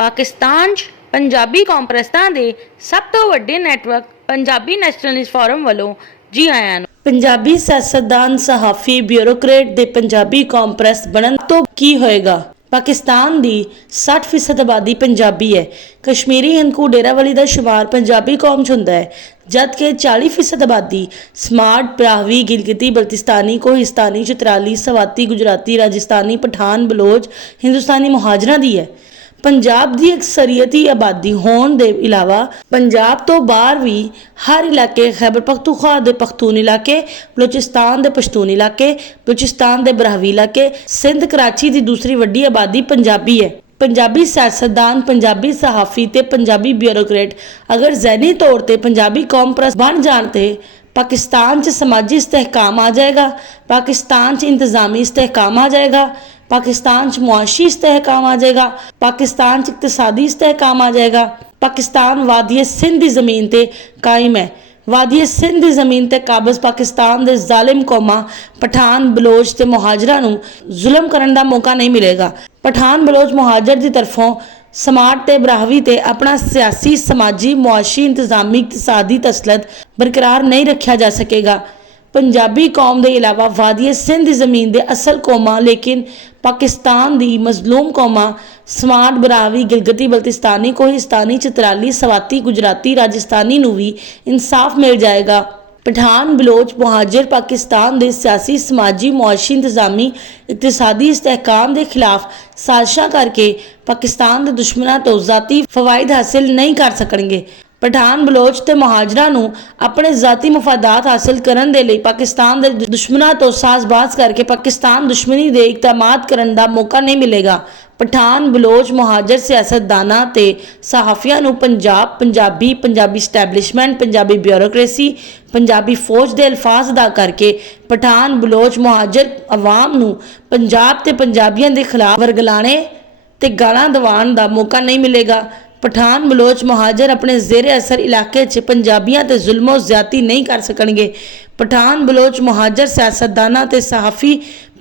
ਪਾਕਿਸਤਾਨ 'ਚ ਪੰਜਾਬੀ ਕਾਨਫਰੰਸਾਂ ਦੇ ਸਭ ਤੋਂ ਵੱਡੇ ਨੈਟਵਰਕ ਪੰਜਾਬੀ ਨੈਸ਼ਨਲਿਸਟ ਫੋਰਮ ਵੱਲੋਂ ਜੀ ਆਇਆਂ ਨੂੰ। ਪੰਜਾਬੀ ਸਿਆਸਤਦਾਨ ਸਹਾਫੀ ਬਿਊਰੋਕਰੇਟ ਦੇ ਪੰਜਾਬੀ ਕਾਨਫਰੰਸ ਬਣਨ ਤੋਂ ਕੀ ਹੋਏਗਾ? ਪਾਕਿਸਤਾਨ ਦੀ 60% ਆਬਾਦੀ ਪੰਜਾਬੀ ਹੈ। ਕਸ਼ਮੀਰੀ ਹਿੰਦੂ ਡੇਰਾਵਾਲੀ ਦਾ ਸ਼ੁਮਾਰ ਪੰਜਾਬੀ ਕੌਮ 'ਚ ਹੁੰਦਾ ਹੈ, ਜਦਕਿ 40% ਆਬਾਦੀ ਸਮਾਰਟ, ਬਰਾਹਵੀ, ਗਿਲਗਿਤੀ, ਬਲਤਿਸਤਾਨੀ, ਕੋਹਿਸਤਾਨੀ, ਚਤਰਾਲੀ, ਸਵਾਤੀ, ਗੁਜਰਾਤੀ, ਰਾਜਸਥਾਨੀ, ਪਠਾਨ, ਬਲੋਚ, ਹਿੰਦੁਸਤਾਨੀ ਮੁਹਾਜਰਾਂ ਦੀ ਹੈ। ਪੰਜਾਬ ਦੀ ਅਕਸਰੀਅਤੀ ਆਬਾਦੀ ਹੋਣ ਦੇ ਇਲਾਵਾ ਪੰਜਾਬ ਤੋਂ ਬਾਹਰ ਵੀ ਹਰ ਇਲਾਕੇ, ਖੈਬਰ ਪਖਤੂਨਖਵਾ ਦੇ ਪਖਤੂਨ ਇਲਾਕੇ, ਬਲੋਚਿਸਤਾਨ ਦੇ ਪਸ਼ਤੂਨ ਇਲਾਕੇ, ਬਲੋਚਿਸਤਾਨ ਦੇ ਬਰਾਹਵੀ ਇਲਾਕੇ, ਸਿੰਧ ਕਰਾਚੀ ਦੀ ਦੂਸਰੀ ਵੱਡੀ ਆਬਾਦੀ ਪੰਜਾਬੀ ਹੈ। ਪੰਜਾਬੀ ਸਿਆਸਤਦਾਨ, ਪੰਜਾਬੀ ਸਹਾਫੀ ਤੇ ਪੰਜਾਬੀ ਬਿਊਰੋਕਰੇਟ ਅਗਰ ਜ਼ਹਿਨੀ ਤੌਰ ਤੇ ਪੰਜਾਬੀ ਕੌਮ ਪ੍ਰਸਤ ਬਣ ਜਾਣ ਤੇ ਪਾਕਿਸਤਾਨ 'ਚ ਸਮਾਜੀ ਇਸਤਹਿਕਾਮ ਆ ਜਾਏਗਾ, ਪਾਕਿਸਤਾਨ 'ਚ ਇੰਤਜ਼ਾਮੀ ਇਸਤਹਿਕਾਮ ਆ ਜਾਏਗਾ, पाकिस्तान मुआशी इस्तेहकाम आ जाएगा, पाकिस्तान इकतसादी इस्तेहकाम आ जाएगा। पाकिस्तान वादी सिंध की ज़मीन ते कायम है। वादी सिंध की ज़मीन ते काबज़ पाकिस्तान के जालिम कौमां पठान, बलोच ते मुहाजरां नूं जुल्म करन दा मौका नहीं मिलेगा। पठान, बलोच, मुहाजर की तरफों समार्ट ते बराहवी ते अपना सियासी, समाजी, मुआशी, इंतजामी, इकतसादी तसलत बरकरार नहीं रखा जा सकेगा। पंजाबी कौम के इलावा वादी सिंध की ज़मीन के असल कौमां लेकिन पाकिस्तान की मजलूम कौमां समार्ट, बराहवी, गिलगिती, बल्तिस्तानी, कोहिस्तानी, चतराली, सवाती, गुजराती, राजस्थानी नूं भी इंसाफ मिल जाएगा। पठान, बलोच, मुहाजिर पाकिस्तान के सियासी, समाजी, मुआशी, इंतजामी, इकतसादी इस्तेहकाम के खिलाफ साजिशां करके पाकिस्तान के दुश्मनों तो ज़ाती फवायद हासिल नहीं कर सकणगे। पठान, बलोच ते मुहाजरां नूं अपने ज़ाती मफादात हासिल करन दे लई पाकिस्तान के दुश्मनों तो साजबाज करके पाकिस्तान दुश्मनी दे इकदामात करन दा मौका नहीं मिलेगा। पठान, बलोच, मुहाजर सियासतदानां ते सहाफियां नूं पंजाब, पंजाबी, पंजाबी स्टैबलिशमेंट, पंजाबी ब्यूरोक्रेसी, पंजाबी फौज दे अल्फाज अदा करके पठान, बलोच, मुहाजर अवाम नूं पंजाब ते पंजाबियां दे खिलाफ वरगलाने ते गालां दवाण दा मौका नहीं मिलेगा। पठान, बलोच, मुहाजर अपने जेरे असर इलाके च पंजाबियां ते जुल्मो ज्यादती नहीं कर सकणगे। पठान, बलोच, मुहाजर सियासतदानां ते सहाफ़ी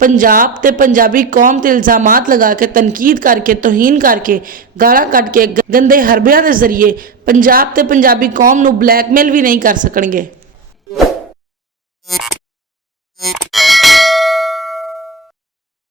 पंजाब ते पंजाबी कौम ते इल्ज़ामात लगा के, तनकीद करके, तौहीन करके, गालां कट के, गंदे हरबियां दे जरिए पंजाब ते पंजाबी कौम नूं ब्लैकमेल भी नहीं कर सकणगे।